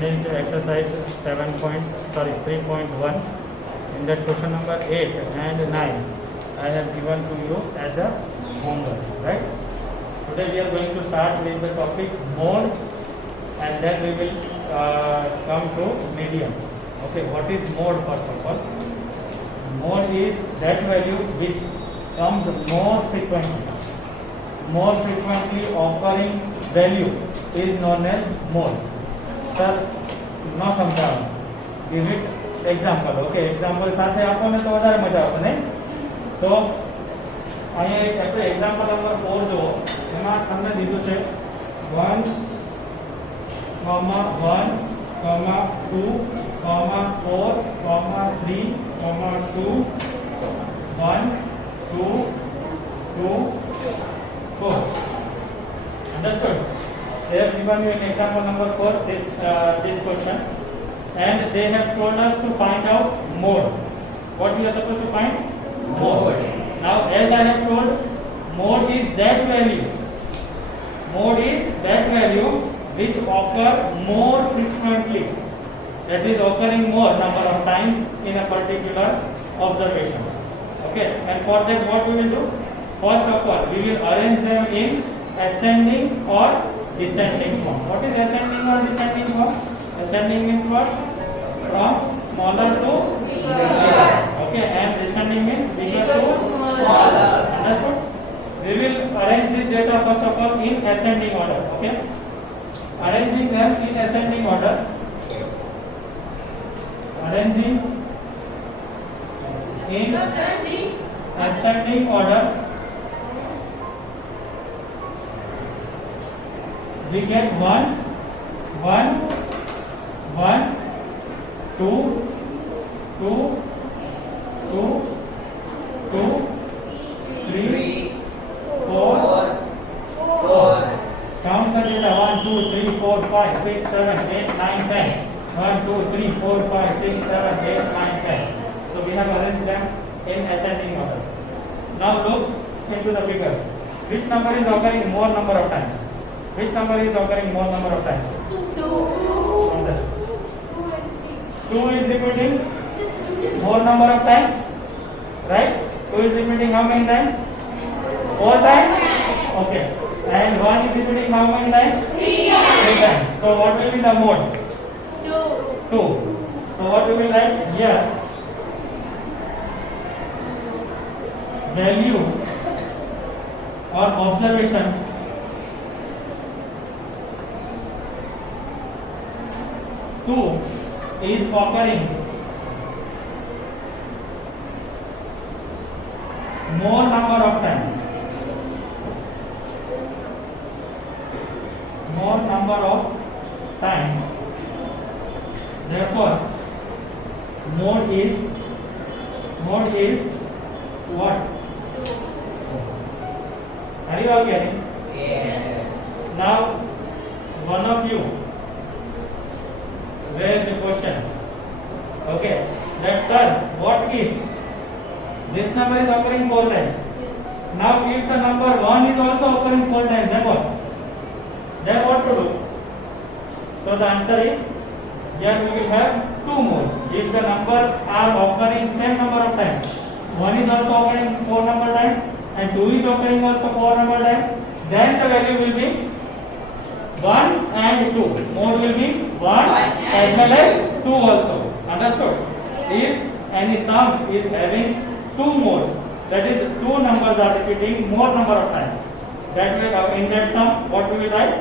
finished exercise 3.1. In that question number 8 and 9, I have given to you as a homework, right? Today we are going to start with the topic mode, and then we will come to medium. Okay, what is mode first of all? Mode is that value which comes more frequently. More frequently occurring value is known as mode. Sir, no સમજાવો. Give it example. Okay, example સાથે આપો ને તો વધારે મજા આવશે નહીં? તો અહીંયા એક આપણે example નંબર 4 જુઓ. એમાં તમને દીધું છે 1, 1, 2, 4, 3, 2, 1, 2, 2, 4. Understood? They have given you an example number 4, this question, and they have told us to find out mode. What we are supposed to find? Mode. Now, as I have told, mode is that value. Mode is that value which occur more frequently. That is occurring more number of times in a particular observation. Okay, and for that what we will do? First of all, we will arrange them in ascending or descending form. What is ascending or descending form? Ascending means what? From smaller to bigger. Okay, and descending means bigger to smaller. Understood? We will arrange this data first of all in ascending order. Okay, arranging them in ascending order. Arranging in ascending order, we get 1, 1, 1, 2, 2, 2, 2, 3, 4, 4. Count the data 1, 2, 3, 4, 5, 6, 7, 8, 9, 10. 1, 2, 3, 4, 5, 6, 7, 8, 9, 10. So we have arranged them in ascending order. Now look into the figure. Which number is occurring more number of times? Which number is occurring more number of times? 2. 2 is repeating more number of times, right? 2 is repeating how many times? 4 times? Okay. And 1 is repeating how many times? 3 times. So what will be the mode? 2. So what we will write here? Value or observation two is occurring more number of times. More number of times. Therefore, mode is what? Are you all getting? Yes. Now, one of you raised the question. Okay, that sir, what if this number is occurring 4 times? Now, if the number 1 is also occurring 4 times, then what? Then what to do? So the answer is, here we will have 2 modes. If the number are occurring same number of times, 1 is also occurring 4 number times and 2 is occurring also 4 number times, then the value will be 1 and 2. Mode will be 1 as well as 2 also. Understood? If any sum is having 2 modes, that is 2 numbers are repeating more number of times, that way in that sum what we will write?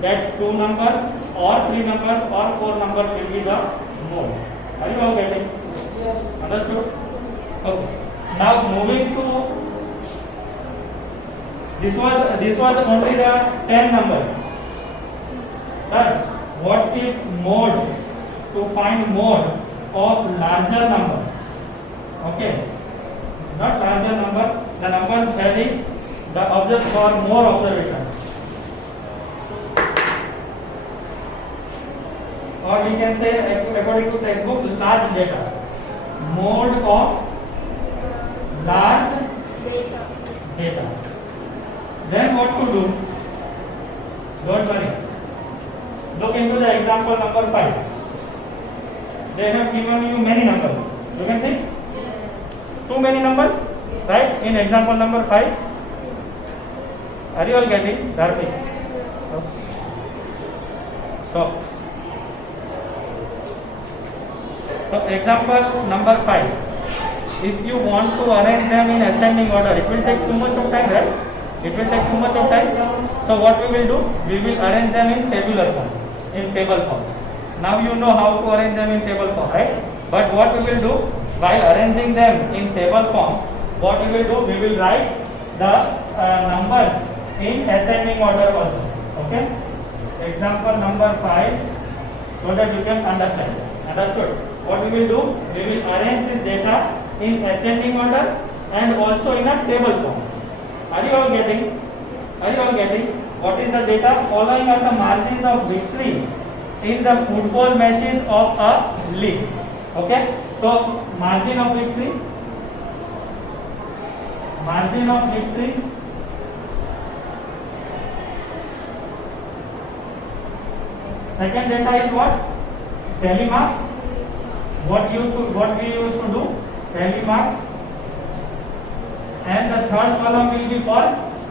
That 2 numbers or 3 numbers or 4 numbers will be the mode. Are you all getting? Yes. Understood? Okay. Now moving to this was only the 10 numbers. Sir, what if mode, to find mode of larger number? Okay, not larger number, the numbers having the object for more observation. Or we can say, according to textbook, large data. Mode of large data. Then what to do? Don't worry. Look into the example number 5. they have given you many numbers. You can see too many numbers, right? In example number 5. Are you all getting? Dharmik? Stop. So example number 5. If you want to arrange them in ascending order, it will take too much of time, right? It will take too much of time. So what we will do? We will arrange them in tabular form, in table form. Now you know how to arrange them in table form, right? But what we will do while arranging them in table form, what we will do? We will write the numbers in ascending order also. Okay? Example number 5, so that you can understand. Understood? What we will do? We will arrange this data in ascending order and also in a table form. Are you all getting? Are you all getting? What is the data? Following are the margins of victory in the football matches of a league. Okay? So margin of victory. Margin of victory. Second data is what? Tally marks. What we used to do? Tally marks. And the third column will be for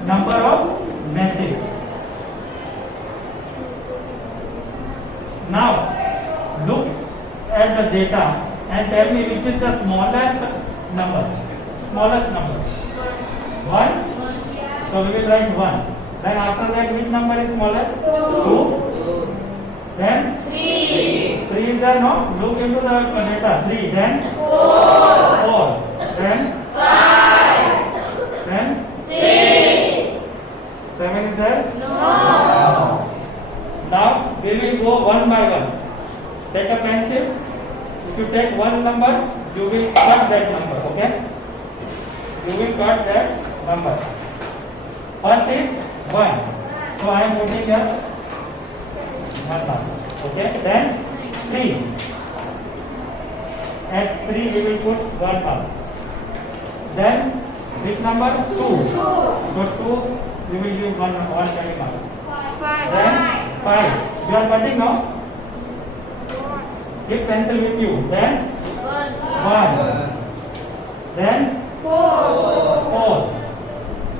number of matches. Now look at the data and tell me which is the smallest number. Smallest number. 1. So we will write 1. Then after that, which number is smallest? 2. Then 3. 3 is there, no? Look into the data. 3. Then 4. Then 5. Then 6. 7 is there? No. Now we will go one by one. Take a pencil. If you take one number, you will cut that number. Okay? You will cut that number. First is 1. So I am putting here 1 number. Okay? Then 3. At 3 we will put 1 number. Then which number? 2. So 2 we will use 1 tally mark. Then 5. You are cutting now? Keep pencil with you. Then 1. Then 4.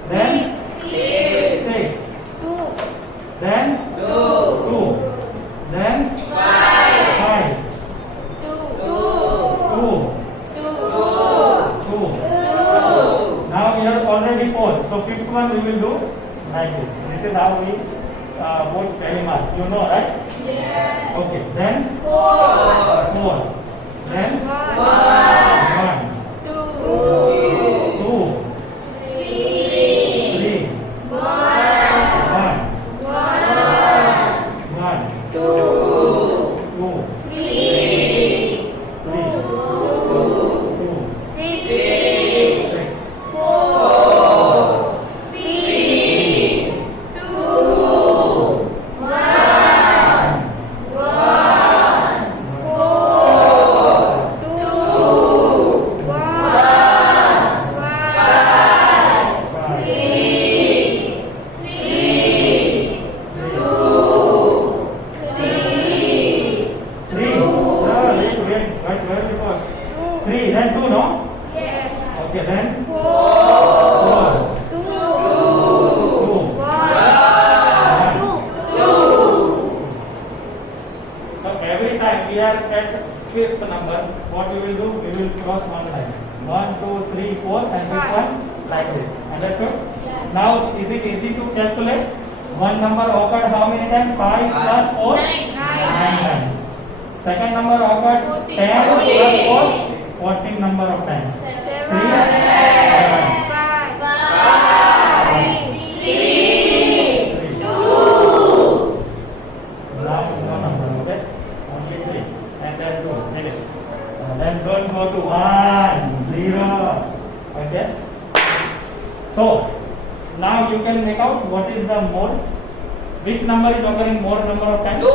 Then 6. Then 2. Then 5. 2. Now we are already 4. So fifth one we will do like this. This is how we put tally marks. You know, right? Yeah. Okay. Then 4. Then 1. 2. 3. 1. 2. 3. 3. Then 2, no? Yes. Okay, then 4. 2. 1. 2. So every time we are at fifth number, what we will do? We will cross one line. 1, 2, 3, 4, and this one like this. Understood? Yes. Now is it easy to calculate? One number occurred how many times? 5 plus 4? 9 times. Second number occurred 10 plus 4? 14 number of times. 3. 5. 3. 2. Now no number, okay? Only 3. And then 2. Next. Then don't go to 1, 0. Okay? So, now you can make out what is the mode. Which number is occurring more number of times? 2.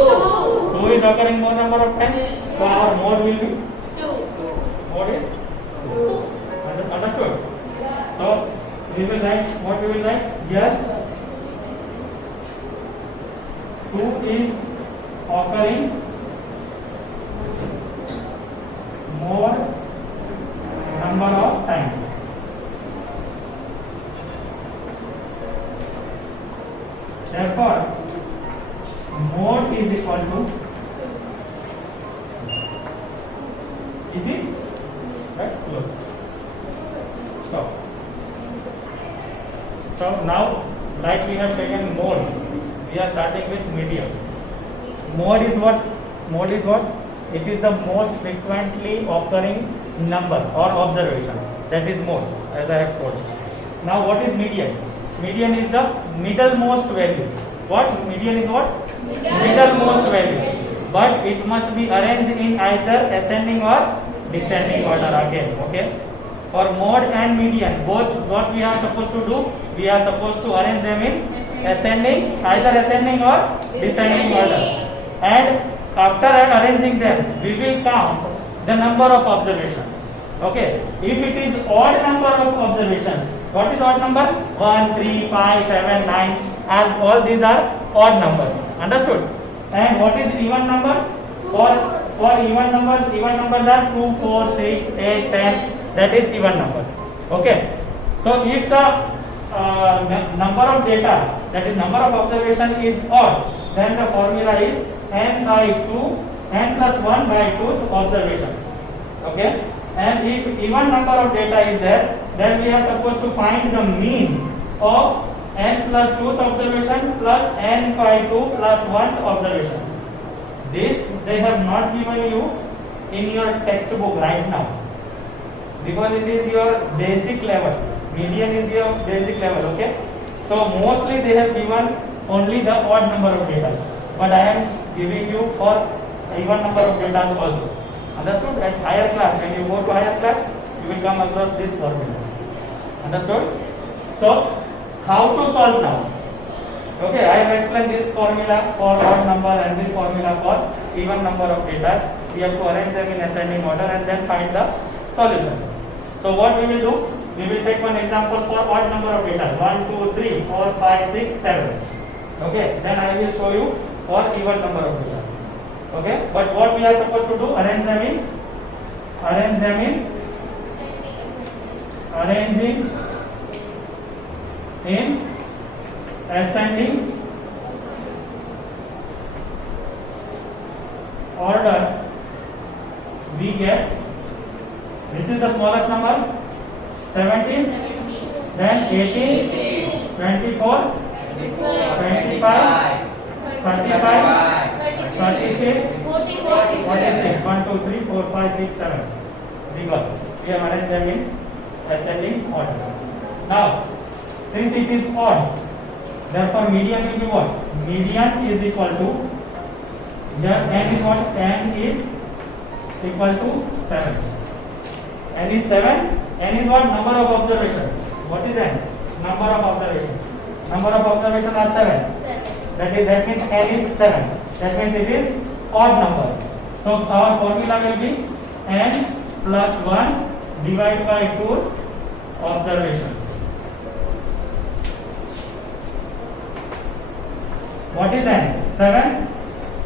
2 is occurring more number of times. So our mode will be? 2. Mode is? 2. Understood? So we will write, what we will write? Here 2 is occurring mode number of times. Therefore, mode is equal to, easy, right? Close. Stop. So now, like we have taken mode, we are starting with medium. Mode is what? Mode is what? It is the most frequently occurring number or observation. That is mode, as I have told. Now, what is median? Median is the middlemost value. What? Median is what? Middlemost value. But it must be arranged in either ascending or descending order again. Okay? For mode and median, both what we are supposed to do, we are supposed to arrange them in ascending, either ascending or descending order. And after arranging them, we will count the number of observations. Okay? If it is odd number of observations, what is odd number? 1, 3, 5, 7, 9, and all these are odd numbers. Understood? And what is even number? For even numbers are 2, 4, 6, 8, 10. That is even numbers. Okay? So if the number of data, that is number of observation, is odd, then the formula is n by 2, n plus 1 by 2 observation. Okay? And if even number of data is there, then we are supposed to find the mean of n plus 2th observation plus n by 2 plus 1th observation. This they have not given you in your textbook right now, because it is your basic level. Median is your basic level. Okay? So mostly they have given only the odd number of data, but I am giving you for even number of data also. Understood? At higher class, when you go to higher class, you will come across this formula. Understood? So, how to solve now? Okay, I have explained this formula for odd number and this formula for even number of data. We have to arrange them in ascending order and then find the solution. So, what we will do? We will take one example for odd number of data. 1, 2, 3, 4, 5, 6, 7. Okay, then I will show you for even number of data. Okay, but what we are supposed to do? Arranging in ascending order. We get, which is the smallest number? 17, then 18, 24, 25, 35, 36, 46, 1, 2, 3, 4, 5, 6, 7. We got. We have arranged them in ascending order. Now, since it is odd, therefore median will be what? Median is equal to, here n is what? N is equal to 7. N is 7. N is what? Number of observations. What is n? Number of observations. Number of observations are 7. That means n is 7. That means it is odd number. So our formula will be n plus 1 divided by 2 observation. What is n? 7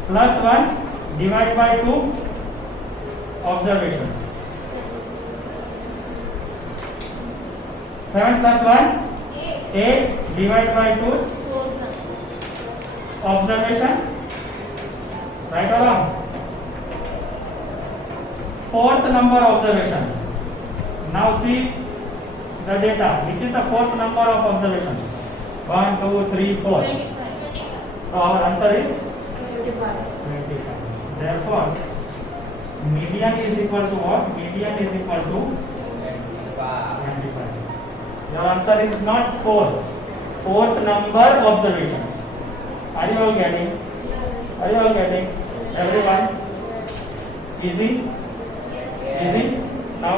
plus 1 divided by 2 observation. 7 plus 1? 8 divided by 2 observation. Right or wrong? Fourth number observation. Now see the data. Which is the fourth number of observation? 1, 2, 3, 4. So our answer is 25. Therefore, median is equal to what? Median is equal to 25. Your answer is not 4. Fourth number observation. Are you all getting? Are you all getting? Everyone? Easy? Easy? Now,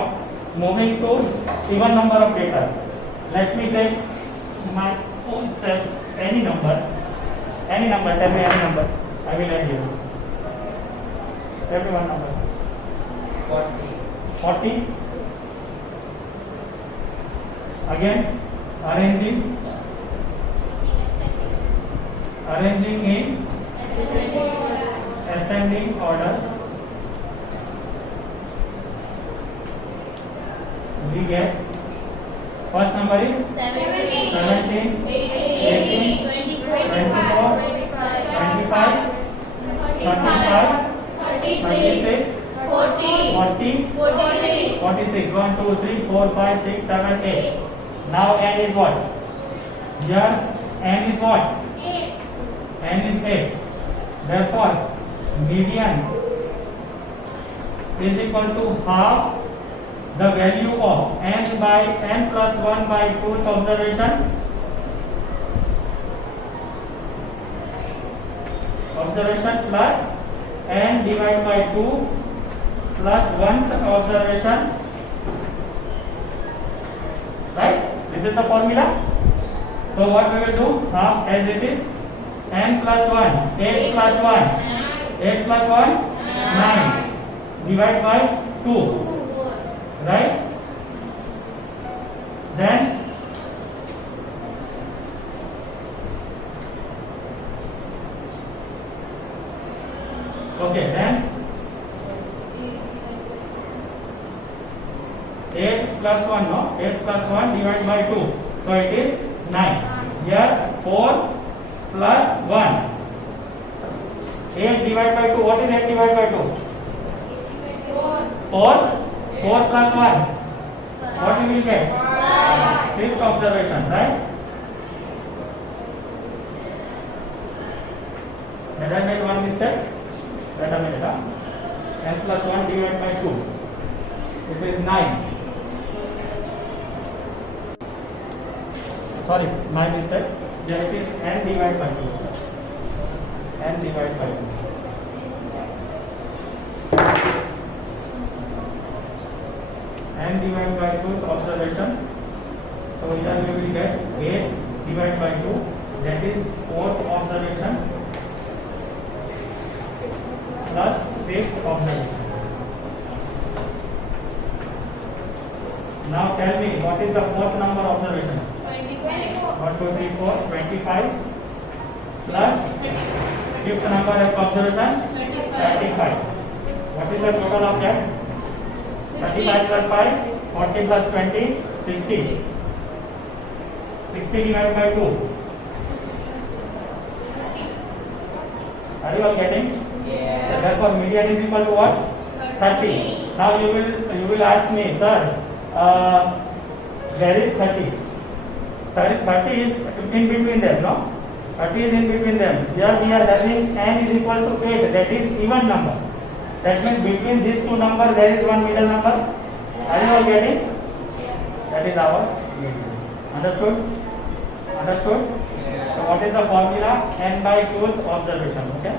moving to even number of data. Let me take my own self, any number. Any number, tell me any number. I will end here. Tell me one number. 40. Again, arranging in ascending order. we get first number is 17, 17, 18, 24, 25, 35, 36, 40, 46, 1, 2, 3, 4, 5, 6, 7, 8. Now n is what? Here n is what? N is 8. Therefore, median is equal to half the value of n by n plus 1 by 2th observation. Observation plus n divided by 2 plus 1th observation. Right? This is the formula. So what we will do? Half as it is. N plus 1, 8 plus 1, 8 plus 1, 9. Divide by 2. Right? Then okay, then 8 plus 1, no? 8 plus 1 divided by 2. So it is 9. Here 4 plus 1. 8 divided by 2. What is 8 divided by 2? 4. 4 plus 1. What you will get? 5th observation, right? Did I make one mistake? Wait a minute. N plus 1 divided by 2. It is 9. Sorry, my mistake. Here it is n divided by 2. N divided by 2. N divided by 2 observation. So here we will get 8 divided by 2. That is 4th observation plus 5th observation. Now tell me what is the 4th number observation? 1, 2, 3, 4, 25 plus 5th number of observation 35. What is the total of that? 35 plus 5, 40 plus 20, 60. 60 divided by 2. Are you all getting? Yeah. So therefore median is equal to what? 30. Now you will ask me, sir, there is 30. 30 is in between them, no? 30 is in between them. Here we are having n is equal to 8. That is even number. That means between these two numbers there is one middle number. Are you all getting? That is our median. Understood? Understood? So what is the formula? N by 2th observation. Okay.